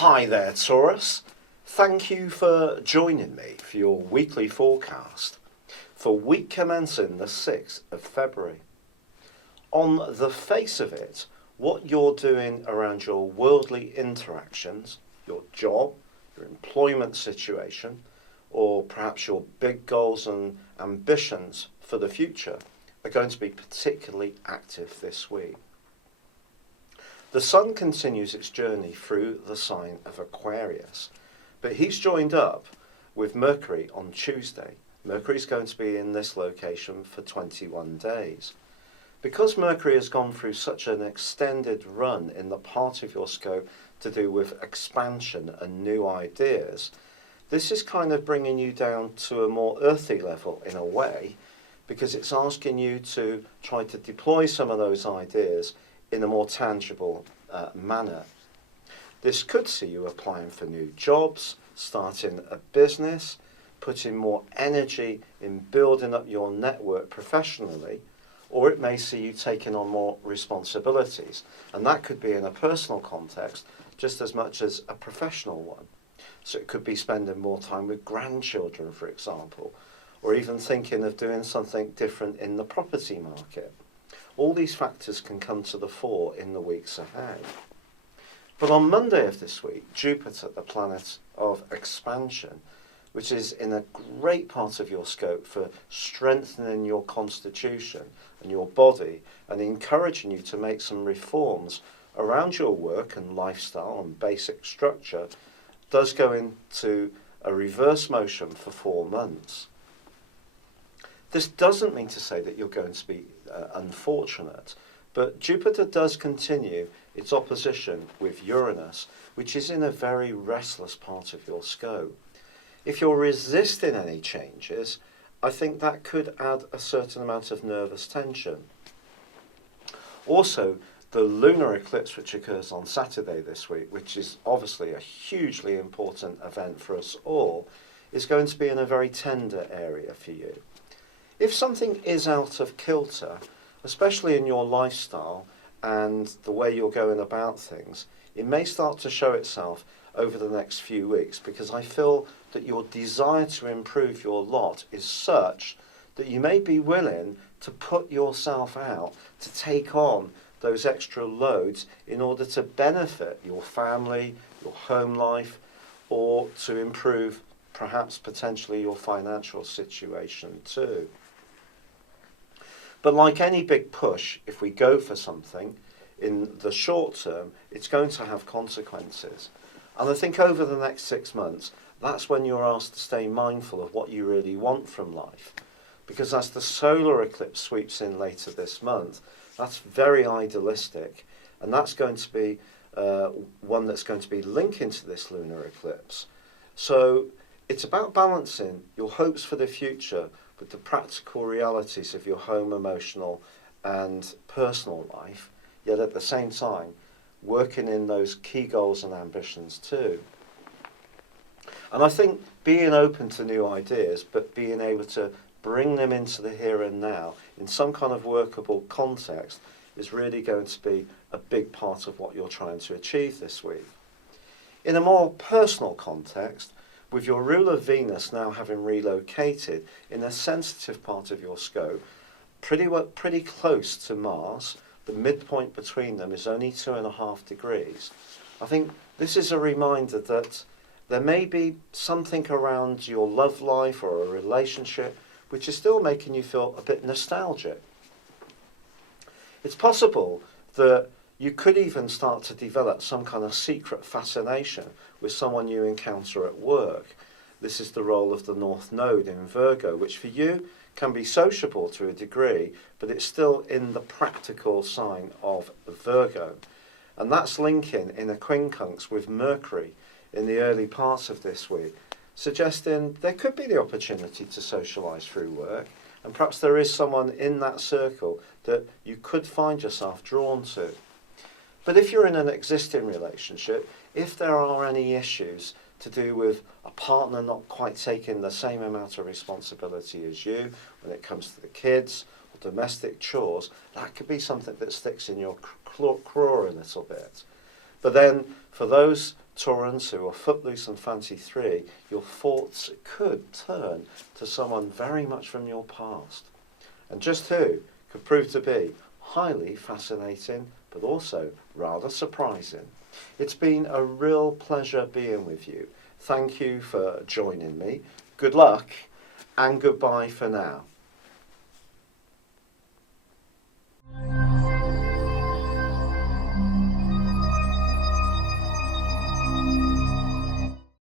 Hi there, Taurus. Thank you for joining me for your weekly forecast for week commencing the 6th of February. On the face of it, what you're doing around your worldly interactions, your job, your employment situation, or perhaps your big goals and ambitions for the future are going to be particularly active this week. The Sun continues its journey through the sign of Aquarius, but he's joined up with Mercury on Tuesday. Mercury's going to be in this location for 21 days. Because Mercury has gone through such an extended run in the part of your scope to do with expansion and new ideas, this is kind of bringing you down to a more earthy level in a way, because it's asking you to try to deploy some of those ideas in a more tangible manner. This could see you applying for new jobs, starting a business, putting more energy in building up your network professionally, or it may see you taking on more responsibilities. And that could be in a personal context just as much as a professional one. So it could be spending more time with grandchildren, for example, or even thinking of doing something different in the property market. All these factors can come to the fore in the weeks ahead. But on Monday of this week, Jupiter, the planet of expansion, which is in a great part of your scope for strengthening your constitution and your body and encouraging you to make some reforms around your work and lifestyle and basic structure, does go into a reverse motion for 4 months. This doesn't mean to say that you're going to be unfortunate, but Jupiter does continue its opposition with Uranus, which is in a very restless part of your scope. If you're resisting any changes, I think that could add a certain amount of nervous tension. Also, the lunar eclipse, which occurs on Saturday this week, which is obviously a hugely important event for us all, is going to be in a very tender area for you. If something is out of kilter, especially in your lifestyle and the way you're going about things, it may start to show itself over the next few weeks, because I feel that your desire to improve your lot is such that you may be willing to put yourself out to take on those extra loads in order to benefit your family, your home life, or to improve perhaps potentially your financial situation too. But like any big push, if we go for something, in the short term, it's going to have consequences. And I think over the next 6 months, that's when you're asked to stay mindful of what you really want from life. Because as the solar eclipse sweeps in later this month, that's very idealistic. And that's going to be one that's going to be linking to this lunar eclipse. So it's about balancing your hopes for the future with the practical realities of your home, emotional and personal life, yet at the same time working in those key goals and ambitions too. And I think being open to new ideas, but being able to bring them into the here and now in some kind of workable context, is really going to be a big part of what you're trying to achieve this week. In a more personal context, with your ruler Venus now having relocated in a sensitive part of your scope, pretty close to Mars, the midpoint between them is only 2.5 degrees. I think this is a reminder that there may be something around your love life or a relationship which is still making you feel a bit nostalgic. It's possible that you could even start to develop some kind of secret fascination with someone you encounter at work. This is the role of the North Node in Virgo, which for you can be sociable to a degree, but it's still in the practical sign of Virgo. And that's linking in a quincunx with Mercury in the early parts of this week, suggesting there could be the opportunity to socialise through work, and perhaps there is someone in that circle that you could find yourself drawn to. But if you're in an existing relationship, if there are any issues to do with a partner not quite taking the same amount of responsibility as you when it comes to the kids or domestic chores, that could be something that sticks in your craw a little bit. But then for those Taurans who are footloose and fancy free, your thoughts could turn to someone very much from your past. And just who could prove to be highly fascinating, but also rather surprising. It's been a real pleasure being with you. Thank you for joining me. Good luck and goodbye for now.